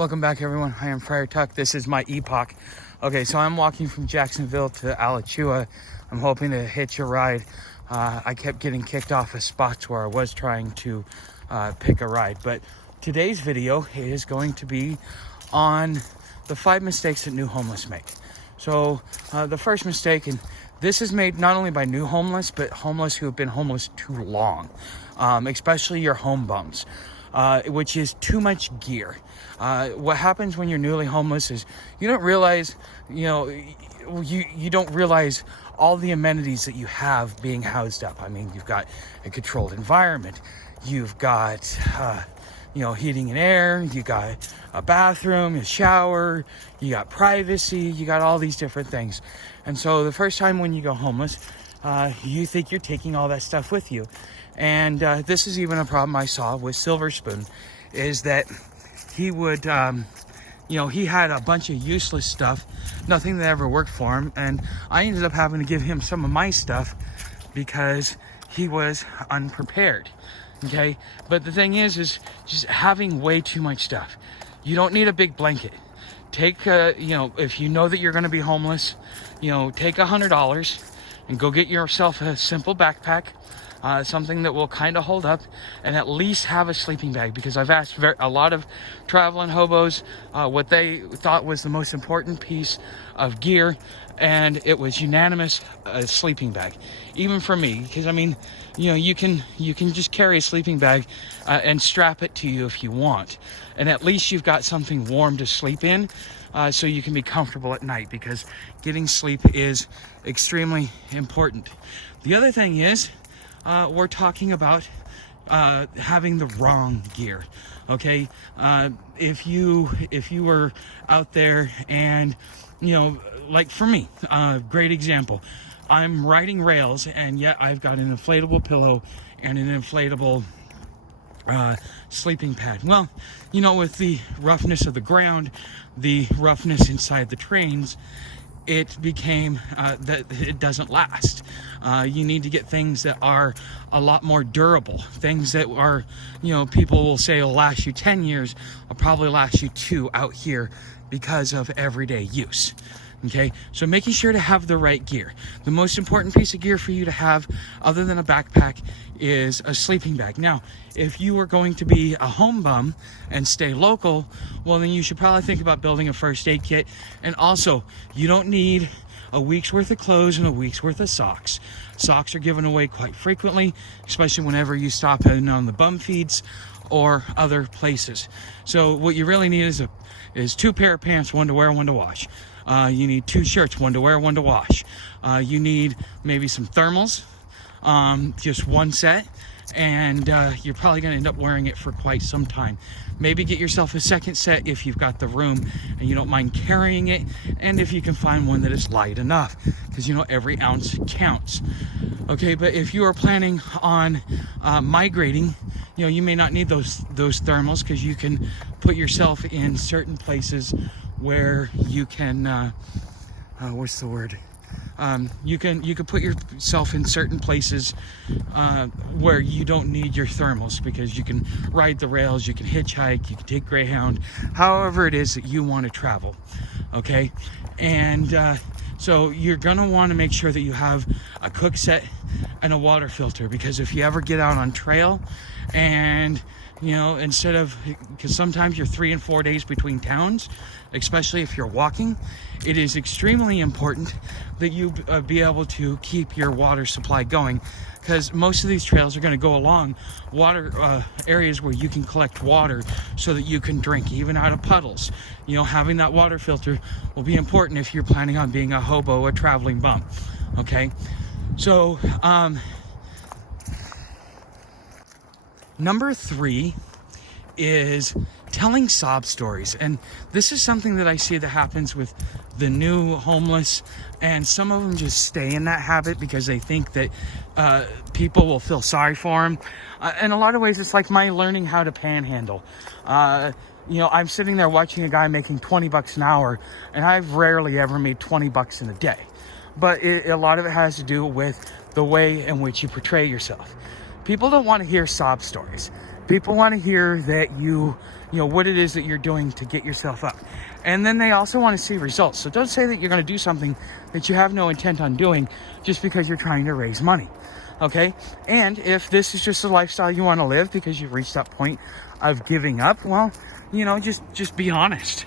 Welcome back, everyone. I am Friar Tuck. This is my epoch. Okay, so I'm walking from Jacksonville to Alachua. I'm hoping to hitch a ride. I kept getting kicked off of spots where I was trying to pick a ride. But today's video is going to be on the 5 mistakes that new homeless make. So the first mistake, and this is made not only by new homeless, but homeless who have been homeless too long, especially your home bums. Which is too much gear. What happens when you're newly homeless is you don't realize, you don't realize all the amenities that you have being housed up. I mean, you've got a controlled environment, you've got, heating and air, you got a bathroom, a shower, you got privacy, you got all these different things. And so the first time when you go homeless, you think you're taking all that stuff with you. And this is even a problem I saw with Silver Spoon, is that he would, he had a bunch of useless stuff, nothing that ever worked for him. And I ended up having to give him some of my stuff because he was unprepared. Okay. But the thing is just having way too much stuff. You don't need a big blanket. Take, if you know that you're going to be homeless, take $100 and go get yourself a simple backpack. Something that will kind of hold up, and at least have a sleeping bag, because I've asked a lot of traveling hobos what they thought was the most important piece of gear, and it was unanimous, a sleeping bag. Even for me, because I mean, you can just carry a sleeping bag and strap it to you if you want, and at least you've got something warm to sleep in, so you can be comfortable at night, because getting sleep is extremely important. The other thing is, we're talking about having the wrong gear. Okay, if you were out there and like for me, great example, I'm riding rails and yet I've got an inflatable pillow and an inflatable sleeping pad. Well, with the roughness of the ground, the roughness inside the trains, it became that it doesn't last. You need to get things that are a lot more durable. Things that are, people will say will last you 10 years, will probably last you 2 out here because of everyday use. Okay, so making sure to have the right gear. The most important piece of gear for you to have, other than a backpack, is a sleeping bag. Now, if you are going to be a home bum and stay local, well, then you should probably think about building a first aid kit. And also, you don't need a week's worth of clothes and a week's worth of socks. Socks are given away quite frequently, especially whenever you stop in on the bum feeds or other places. So what you really need is 2 pair of pants, 1 to wear, 1 to wash. You need 2 shirts, 1 to wear, 1 to wash. You need maybe some thermals, just 1 set, and you're probably going to end up wearing it for quite some time. Maybe get yourself a second set if you've got the room and you don't mind carrying it, and if you can find one that is light enough, because every ounce counts. Okay, but if you are planning on migrating, you may not need those thermals, because you can put yourself in certain places where you can you can put yourself in certain places where you don't need your thermals, because you can ride the rails, you can hitchhike, you can take Greyhound, however it is that you want to travel. Okay, and so you're gonna want to make sure that you have a cook set and a water filter, because if you ever get out on trail and instead of, because sometimes you're 3 and 4 days between towns, especially if you're walking, it is extremely important that you be able to keep your water supply going, because most of these trails are going to go along water areas where you can collect water so that you can drink, even out of puddles. Having that water filter will be important if you're planning on being a hobo, a traveling bum. Okay, so number 3 is telling sob stories. And this is something that I see that happens with the new homeless, and some of them just stay in that habit because they think that people will feel sorry for them. In a lot of ways, it's like my learning how to panhandle. I'm sitting there watching a guy making $20 an hour, and I've rarely ever made $20 in a day. But a lot of it has to do with the way in which you portray yourself. People don't want to hear sob stories. People want to hear that what it is that you're doing to get yourself up. And then they also want to see results. So don't say that you're going to do something that you have no intent on doing just because you're trying to raise money. Okay? And if this is just a lifestyle you want to live because you've reached that point of giving up, well, just be honest.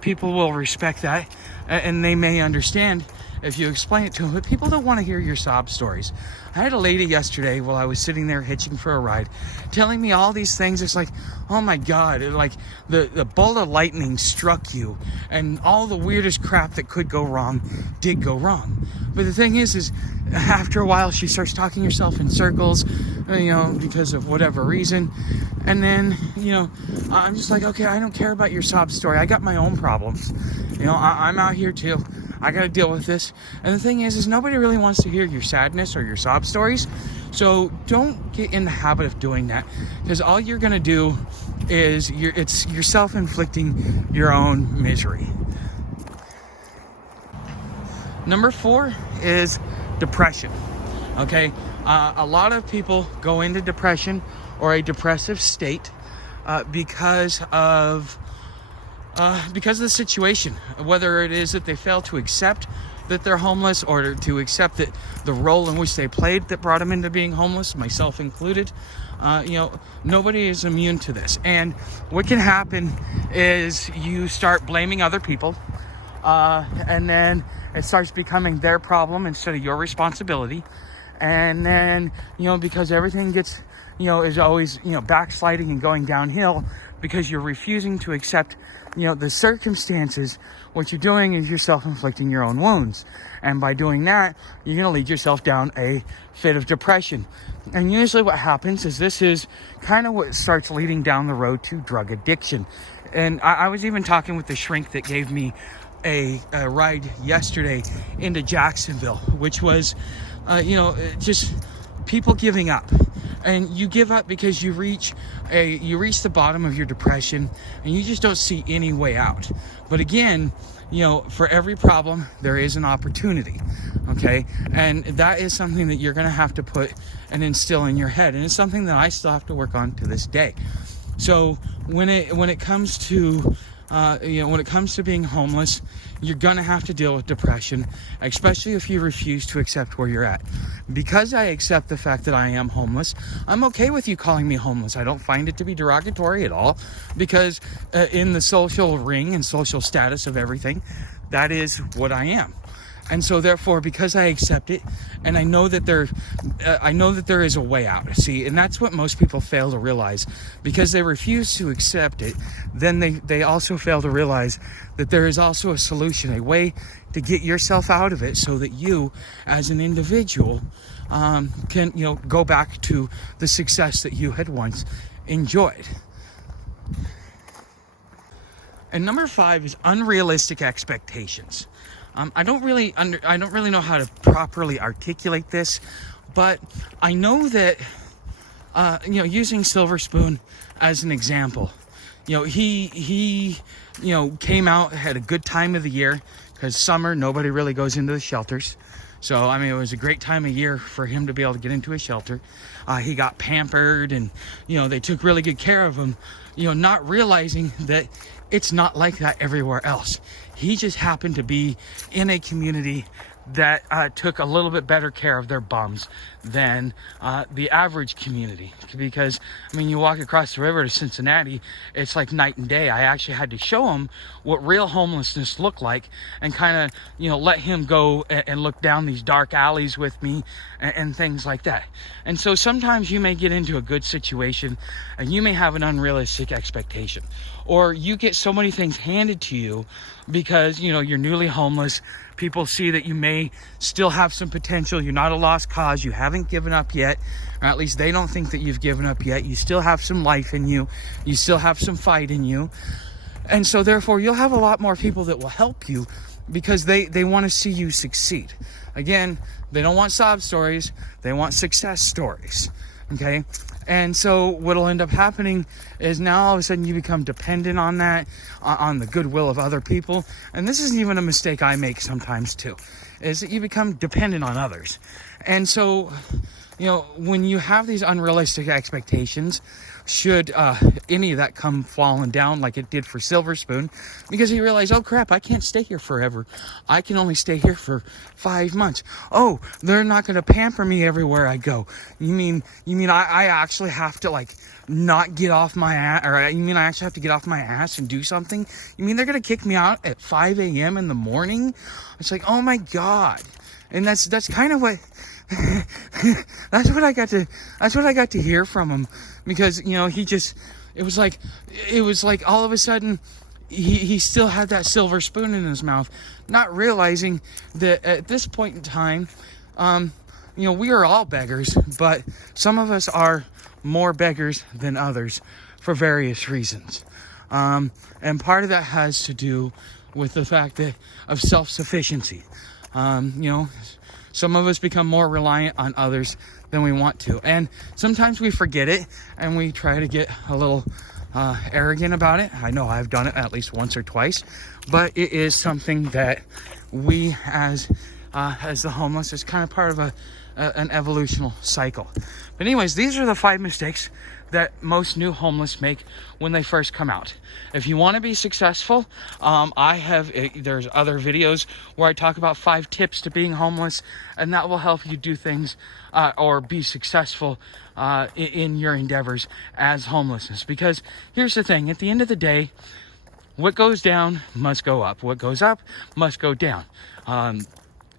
People will respect that, and they may understand if you explain it to them, but people don't want to hear your sob stories. I had a lady yesterday while I was sitting there hitching for a ride telling me all these things. It's like, oh my God, like the bolt of lightning struck you and all the weirdest crap that could go wrong did go wrong. But the thing is after a while she starts talking herself in circles, because of whatever reason. And then, I'm just like, okay, I don't care about your sob story. I got my own problems. I'm out here too. I got to deal with this. And the thing is nobody really wants to hear your sadness or your sob stories. So don't get in the habit of doing that, because all you're going to do is you're self-inflicting your own misery. Number 4 is depression. Okay. A lot of people go into depression or a depressive state because of the situation, whether it is that they fail to accept that they're homeless or to accept that the role in which they played that brought them into being homeless, myself included. Nobody is immune to this. And what can happen is you start blaming other people, and then it starts becoming their problem instead of your responsibility. And then, because everything gets, is always, backsliding and going downhill because you're refusing to accept, the circumstances, what you're doing is you're self-inflicting your own wounds. And by doing that, you're going to lead yourself down a fit of depression. And usually what happens is this is kind of what starts leading down the road to drug addiction. And I was even talking with the shrink that gave me a ride yesterday into Jacksonville, which was, just people giving up. And you give up because you reach the bottom of your depression and you just don't see any way out. But again, for every problem, there is an opportunity. Okay. And that is something that you're going to have to put and instill in your head. And it's something that I still have to work on to this day. So when it comes to being homeless, you're going to have to deal with depression, especially if you refuse to accept where you're at. Because I accept the fact that I am homeless, I'm okay with you calling me homeless. I don't find it to be derogatory at all, because in the social ring and social status of everything, that is what I am. And so therefore, because I accept it, and I know that there is a way out. See, and that's what most people fail to realize. Because they refuse to accept it, then they also fail to realize that there is also a solution, a way to get yourself out of it, so that you, as an individual, can go back to the success that you had once enjoyed. And number 5 is unrealistic expectations. I don't really know how to properly articulate this, but I know that, using Silver Spoon as an example, he came out, had a good time of the year, because summer, nobody really goes into the shelters. So, it was a great time of year for him to be able to get into a shelter. He got pampered and, they took really good care of him, not realizing that it's not like that everywhere else. He just happened to be in a community that took a little bit better care of their bums than the average community. Because, you walk across the river to Cincinnati, it's like night and day. I actually had to show him what real homelessness looked like and kind of, let him go and look down these dark alleys with me and things like that. And so sometimes you may get into a good situation and you may have an unrealistic expectation. Or you get so many things handed to you because, you're newly homeless. People see that you may still have some potential. You're not a lost cause. You haven't given up yet. Or at least they don't think that you've given up yet. You still have some life in you. You still have some fight in you. And so therefore, you'll have a lot more people that will help you because they want to see you succeed. Again, they don't want sob stories. They want success stories. Okay? And so what'll end up happening is now all of a sudden you become dependent on that, on the goodwill of other people. And this isn't even a mistake I make sometimes too, is that you become dependent on others. And so, when you have these unrealistic expectations, should any of that come falling down like it did for Silver Spoon, because he realized, oh crap, I can't stay here forever. I can only stay here for 5 months. Oh, they're not going to pamper me everywhere I go. You mean I actually have to like not get off my ass, or you mean I actually have to get off my ass and do something? You mean they're going to kick me out at 5 a.m. in the morning? It's like, oh my God. And that's kind of what that's what I got to hear from him, because it was like all of a sudden he still had that silver spoon in his mouth, not realizing that at this point in time, we are all beggars, but some of us are more beggars than others for various reasons. And part of that has to do with the fact of self-sufficiency. Some of us become more reliant on others than we want to. And sometimes we forget it and we try to get a little arrogant about it. I know I've done it at least once or twice, but it is something that we as the homeless is kind of part of an evolutional cycle. But anyways, these are the 5 mistakes that most new homeless make when they first come out. If you want to be successful, there's other videos where I talk about 5 tips to being homeless, and that will help you do things or be successful in your endeavors as homelessness. Because here's the thing, at the end of the day, what goes down must go up. What goes up must go down.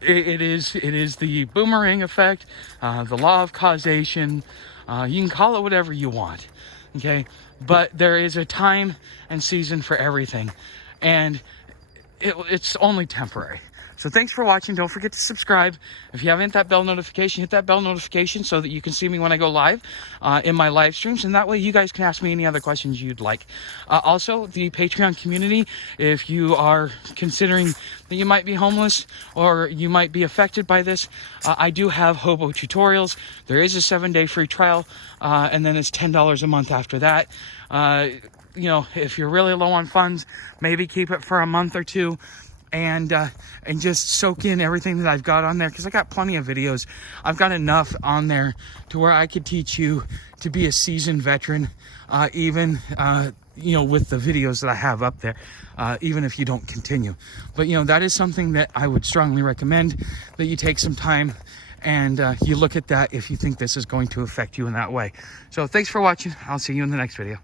It is the boomerang effect, the law of causation. You can call it whatever you want, okay? But there is a time and season for everything, and it's only temporary. So thanks for watching. Don't forget to subscribe. If you haven't hit that bell notification, hit that bell notification so that you can see me when I go live in my live streams. And that way you guys can ask me any other questions you'd like. Also, the Patreon community, if you are considering that you might be homeless or you might be affected by this, I do have hobo tutorials. There is a 7-day free trial, and then it's $10 a month after that. If you're really low on funds, maybe keep it for a month or two. And just soak in everything that I've got on there, because I got plenty of videos. I've got enough on there to where I could teach you to be a seasoned veteran, even with the videos that I have up there, even if you don't continue. But that is something that I would strongly recommend, that you take some time and you look at that if you think this is going to affect you in that way. So thanks for watching. I'll see you in the next video.